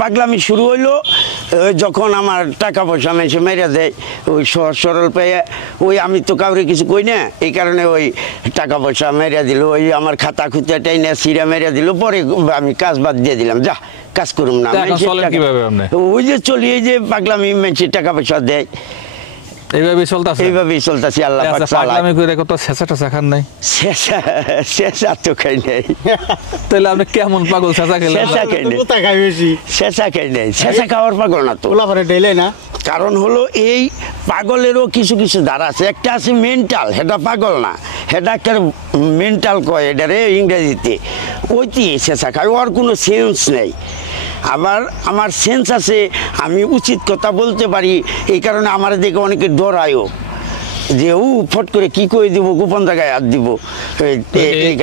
পাগলামি শুরু হইলো যখন আমার টাকা পয়সা মেসে মেরে দেয় ওই সহজ সরল পেয়ে ওই আমি তো কাউরে কিছু কই না এই কারণে ওই টাকা পয়সা মেরে দিল ওই আমার খাতা খুঁতাটাই না সিরা মেরে দিল পরে আমি কাজ বাদ দিয়ে দিলাম যা কাজ করুম না ওই যে চলি এই যে পাগলামি মেসে টাকা পয়সা দেয় এইভাবেই চলতেছি আল্লাহ পাক পাগলামি করে কত শেষা টেসা খান নাই শেষা তো খাই নাই তাহলে আপনি কেমন পাগল শেষা খেলেন শেষা খাই নাই শেষা খাই নাই শেষা খাওয়ার পাগল না তো না কারণ হলো এই পাগলেরও কিছু কিছু ধারা আছে একটা আছে মেন্টাল সেটা পাগল না সেটা একটা মেন্টাল কয় এটা রে ইংরেজিতে ওইটি শেষা খায় ওর কোনো সেন্স নেই আবার আমার সেন্স আছে আমি উচিত কথা বলতে পারি এই কারণে আমার দেখে অনেকে ডরায়ও যে ও ফট করে কি করে দিব গোপন জায়গায় হাত দিব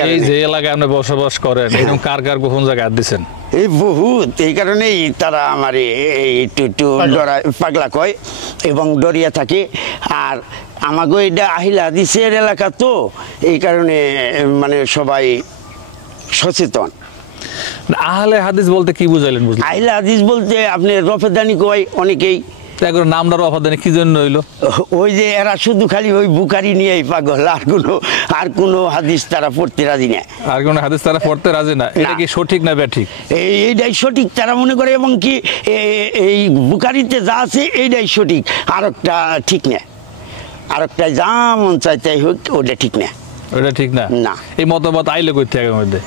এই যে এলাকায় আপনি বসবাস করেন এরকম কার কার গোপন জায়গায় হাত দিচ্ছেন এই বহুত এই কারণেই তারা আমার একটু একটু ডরায় পাগলা কয় এবং ডরিয়া থাকে আর আমাকে এটা আহিলা হাদিসের এলাকা তো এই কারণে মানে সবাই সচেতন আহলে হাদিস বলতে কি বুঝাইলেন বুঝলেন আহলে হাদিস বলতে আপনি রফেদানি কয় অনেকেই নামটা রফেদানি কি জন্য হইলো ওই যে এরা শুধু খালি ওই বুখারি নিয়েই পাগল আর কোনো হাদিস তারা পড়তে রাজি না আর কোনো হাদিস তারা পড়তে রাজি না এটা কি সঠিক না ব্যাঠিক এইটাই সঠিক তারা মনে করে এবং কি এই বুখারিতে যা আছে এইটাই সঠিক আর একটা ঠিক না আর একটা যা মন চাই তাই হোক ওটা ঠিক না ওটা ঠিক না না এই মতবাদ আইলে কই থেকে মধ্যে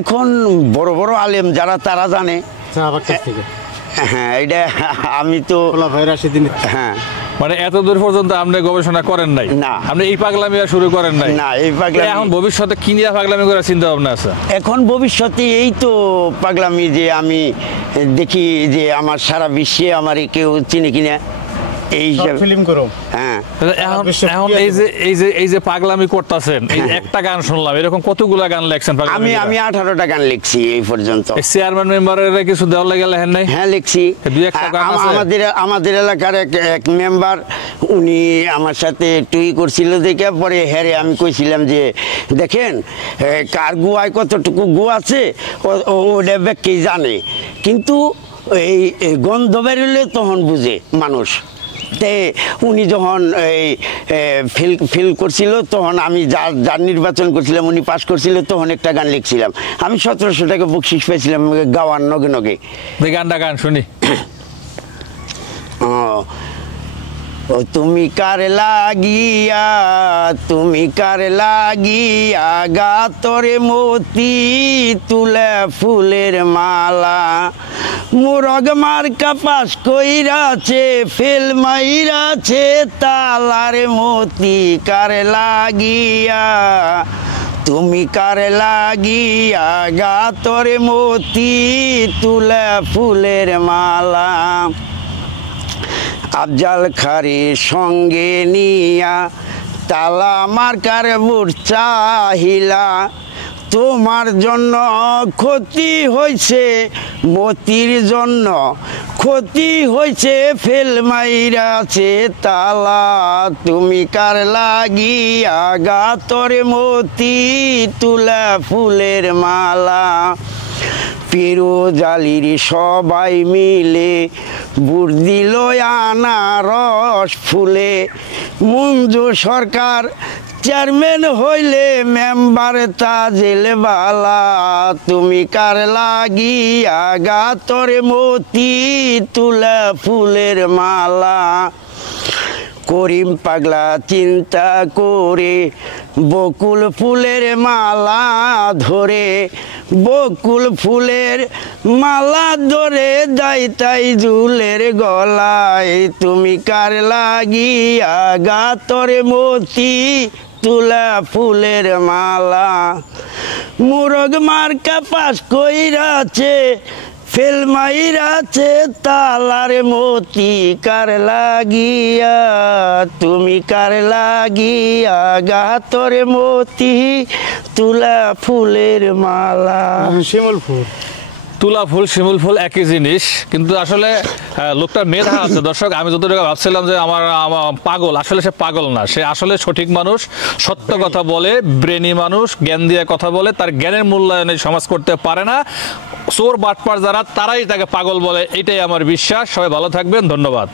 এখন বড় বড় আলেম যারা তারা জানে হ্যাঁ এটা আমি তো হ্যাঁ মানে এত দূর পর্যন্ত আপনি গবেষণা করেন নাই না আপনি এই পাগলামি শুরু করেন নাই না এই পাগলামি এখন ভবিষ্যতে কি নিয়ে পাগলামি করার চিন্তা ভাবনা আছে এখন ভবিষ্যতে এই তো পাগলামি যে আমি দেখি যে আমার সারা বিশ্বে আমার কেউ চিনি কিনা এই ফিল্ম করো হ্যাঁ এখন এই যে পাগলামি করতেছেন এই একটা গান শুনলাম এরকম কতগুলা গান লিখছেন আমি 18টা গান লিখছি এই পর্যন্ত চেয়ারম্যান মেম্বারের কিছু দেওয়ার লাগে লেখেন নাই হ্যাঁ লিখছি আমাদের এলাকার এক মেম্বার উনি আমার সাথে টুই করছিল দেখে পরে হেরে আমি কইছিলাম যে দেখেন কার গুয়ায় কতটুকু গু আছে ওটা ব্যক্তি জানে কিন্তু এই গন্ধ বেরোলে তখন বুঝে মানুষ তে উনি যখন এই ফিল করছিল তখন আমি যার নির্বাচন করছিলাম উনি পাস করছিল তখন একটা গান লিখছিলাম আমি 1700 টাকা বকশিস পেয়েছিলাম গাওয়ার নগে নগে গানটা গান শুনি ও তুমি কার লাগিয়া গাতরে মতি তুলে ফুলের মালা মুরগ মার্কা পাশ কইরাছে ফেল মাইরাছে তালার মতি কার লাগিয়া তুমি কার লাগিয়া গাতরে মতি তুলে ফুলের মালা আফজাল খারি সঙ্গে নিয়া তালা মার্কার বুট চাহিলা তোমার জন্য ক্ষতি হয়েছে মতির জন্য ক্ষতি হয়েছে ফেল মাইরাছে তালা তুমি কার লাগিয়া গাতরে মতি তুলা ফুলের মালা পিরোজালির সবাই মিলে বুট দিল আনারস ফুলে মঞ্জু সরকার চেয়ারম্যান হইলে মেম্বার তাজেল বালা তুমি কার লাগিয়া গাতরে মতি তুলা ফুলের মালা করিম পাগলা চিন্তা করে বকুল ফুলের মালা ধরে বকুল ফুলের মালা ধরে যাই তাই ঝুলের গলায় তুমি কার লাগিয়া গাতরে মতি তুলা ফুলের মালা মুরগ মার্কা পাশ কইরাছে ফেল মাইরাছে তালার মতি কার লাগিয়া তুমি কার লাগিয়া গাতরে মতি তুলা ফুলের মালা শিমুল ফুল তুলা ফুল শিমুল ফুল একই জিনিস, কিন্তু আসলে লোকটার মেধা আছে দর্শক। আমি যতটুকু ভাবছিলাম যে আমার পাগল, আসলে সে পাগল না, সে আসলে সঠিক মানুষ, সত্য কথা বলে, ব্রেনি মানুষ, জ্ঞান দিয়ে কথা বলে, তার জ্ঞানের মূল্যায়নে সমাজ করতে পারে না। চোর বাটপার যারা, তারাই তাকে পাগল বলে, এটাই আমার বিশ্বাস। সবাই ভালো থাকবেন, ধন্যবাদ।